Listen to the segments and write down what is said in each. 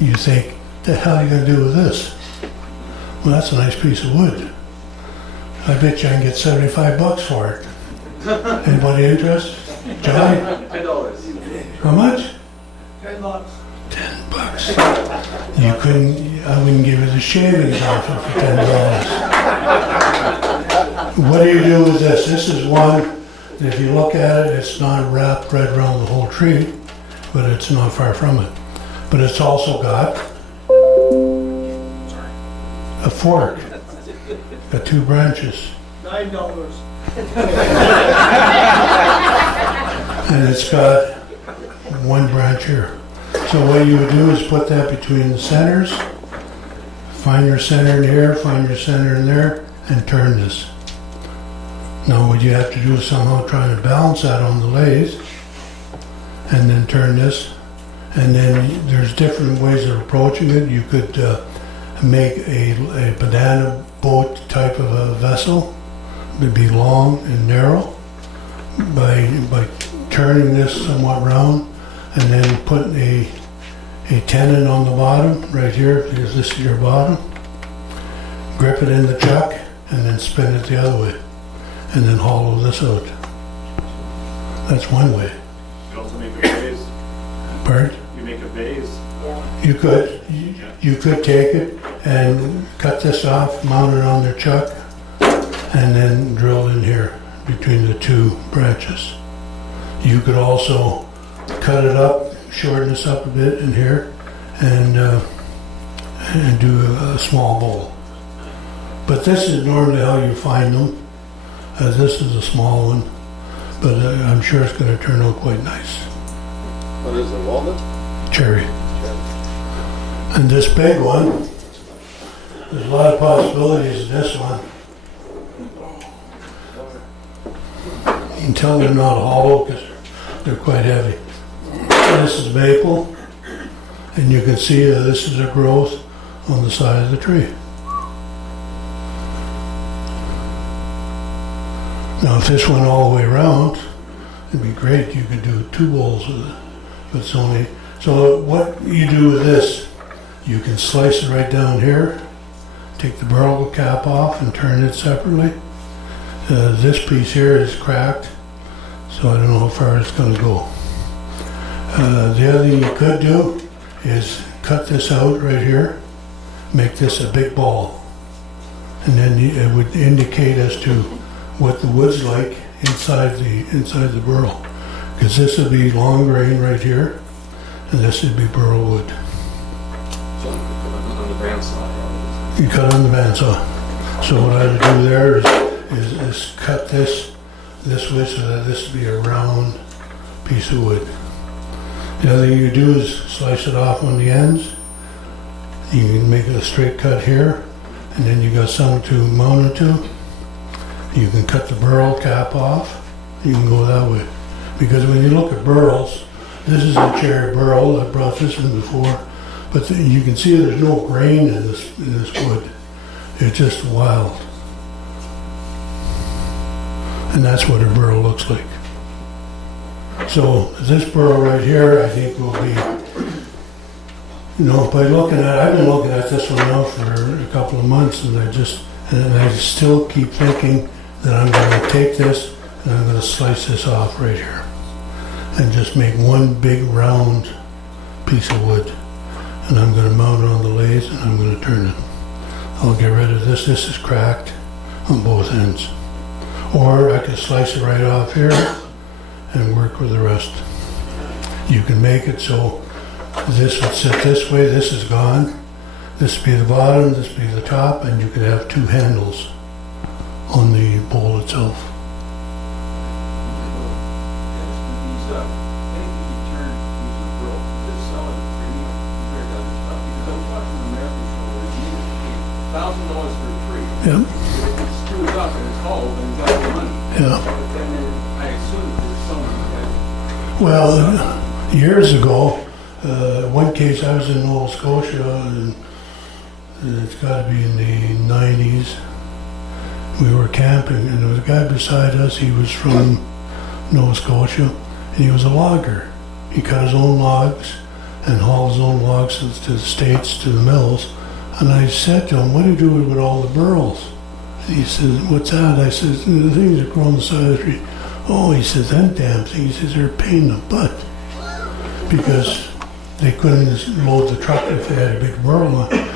You think, the hell are you gonna do with this? Well, that's a nice piece of wood. I bet you I can get $75 for it. Anybody interested? Johnny? $10. How much? $10. $10. You couldn't, I wouldn't give you the shavings off it for $10. What do you do with this? This is one, if you look at it, it's not wrapped right around the whole tree, but it's not far from it. But it's also got a fork, got 2 branches. $9. And it's got 1 branch here. So what you would do is put that between the centers, find your center in here, find your center in there, and turn this. Now what you have to do is somehow try to balance that on the lathe, and then turn this. And then there's different ways of approaching it. You could make a banana boat type of a vessel. It would be long and narrow by turning this somewhat round, and then putting a tenon on the bottom right here, because this is your bottom. Grip it in the chuck and then spin it the other way, and then hollow this out. That's one way. You also make a vase. Pardon? You make a vase. You could. You could take it and cut this off, mount it on their chuck, and then drill in here between the 2 branches. You could also cut it up, shorten this up a bit in here, and do a small bowl. But this is normally how you find them. This is a small one, but I'm sure it's going to turn out quite nice. What is it, walnut? Cherry. And this big one, there's a lot of possibilities in this one. You can tell they're not hollow because they're quite heavy. This is maple, and you can see this is a growth on the side of the tree. Now if this went all the way around, it'd be great. You could do 2 bowls with it. But it's only, so what you do with this, you can slice it right down here, take the burl cap off and turn it separately. This piece here is cracked, so I don't know how far it's going to go. The other thing you could do is cut this out right here, make this a big ball, and then it would indicate as to what the wood's like inside the burl. Because this would be long grain right here, and this would be burl wood. So you can put it on the bandsaw. You cut on the bandsaw. So what I would do there is cut this way so that this would be a round piece of wood. The other thing you do is slice it off on the ends. You can make a straight cut here, and then you got something to mount it to. You can cut the burl cap off. You can go that way. Because when you look at burls, this is a cherry burl. I brought this in before, but you can see there's no grain in this wood. It's just wild, and that's what a burl looks like. So this burl right here, I think will be, by looking at, I've been looking at this one now for a couple of months, and I still keep thinking that I'm going to take this and I'm going to slice this off right here and just make one big round piece of wood, and I'm going to mount it on the lathe and I'm going to turn it. I'll get rid of this. This is cracked on both ends. Or I can slice it right off here and work with the rest. You can make it so this would sit this way, this is gone. This would be the bottom, this would be the top, and you could have 2 handles on the bowl itself. $1,000 for a tree. Yeah. It's screwed up and it's hollow and it's got the money. Yeah. But then I assume there's someone that Well, years ago, one case I was in Nova Scotia, and it's got to be in the 90s. We were camping, and there was a guy beside us. He was from Nova Scotia, and he was a logger. He cut his own logs, and haul his own logs to the States, to the mills. And I said to him, what do you do with all the burls? He says, what's that? I says, the things that grow on the side of the tree. Oh, he says, them damn things, he says, they're a pain in the butt. Because they couldn't load the truck if they had a big burl on it.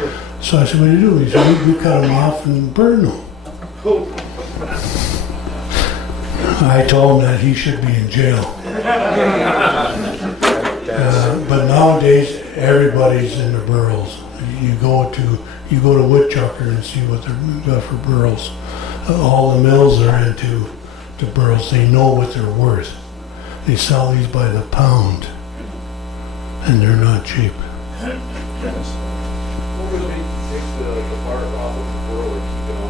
So I said, what do you do? He said, we cut them off and burn them. I told him that he should be in jail. But nowadays, everybody's into burls. You go to Woodchucker and see what they've got for burls. All the mills are into the burls. They know what they're worth. They sell these by the pound, and they're not cheap. What would it be to take the bark off of the burl or keep it on?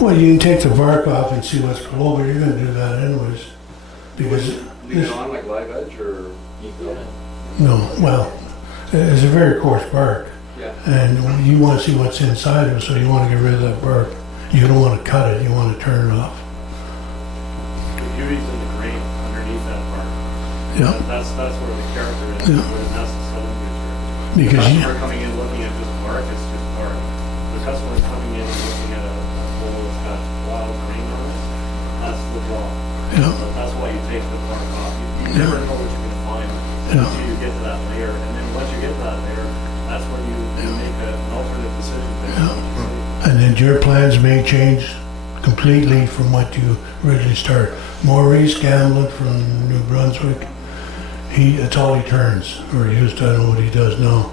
Well, you can take the bark off and see what's below, but you're going to do that anyways. Because Leave it on like live edge or keep it on? no, well, it's a very coarse bark. Yeah. And you want to see what's inside of it, so you want to get rid of that bark. You don't want to cut it, you want to turn it off. The beauty's in the grain underneath that bark. Yeah. That's where the character is, Yeah. where that's the selling feature. The Because customer coming in looking at just bark, it's just bark. The customer's coming in and looking at a bowl that's got wild grain on it, that's the draw. yeah, So that's why you take the bark off. You Yeah. never know what you're going to find Yeah. until you get to that layer. And then once you get to that layer, that's when you make an alternate decision based on what you see. and then your plans may change completely from what you originally started. Maurice Gamblin from New Brunswick, it's all he turns, or he used to, I don't know what he does now.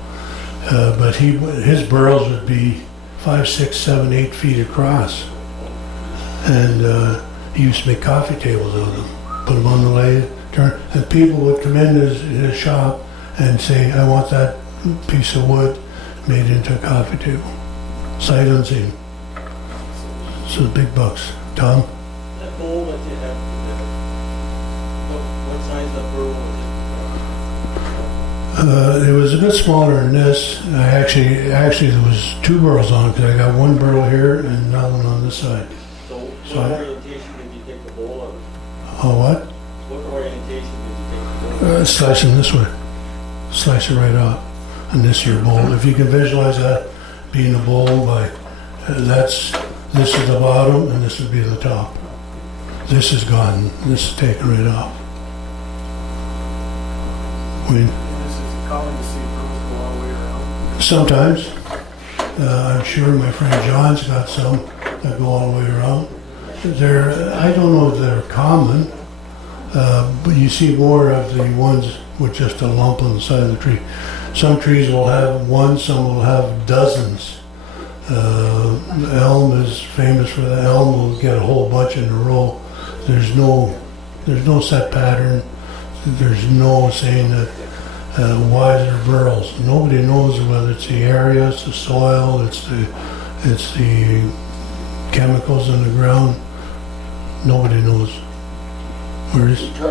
But his burls would be 5, 6, 7, 8 feet across. And he used to make coffee tables out of them, put them on the lathe, turn, and people would come in his shop and say, I want that piece of wood made into a coffee table. Sight unseen. So big bucks. Tom? That bowl that you have, what size of burl was it? It was a bit smaller than this. Actually there was 2 burls on it, because I got one burl here and another one on this side. So So what I- orientation did you take the bowl of? Oh, what? What orientation did you take the bowl of? Slice them this way. Slice it right off. And this is your bowl. If you can visualize that being a bowl by, this is the bottom and this would be the top. This is gone. This is taken right off. This is common to see burls go all the way around. Sometimes. I'm sure my friend John's got some that go all the way around. I don't know if they're common, but you see more of the ones with just a lump on the side of the tree. Some trees will have one, some will have dozens. The elm is famous for that. Elm will get a whole bunch in a row. There's no set pattern. There's no saying that why is there burls. Nobody knows whether it's the area, it's the soil, it's the chemicals in the ground. Nobody knows. Where is? Cut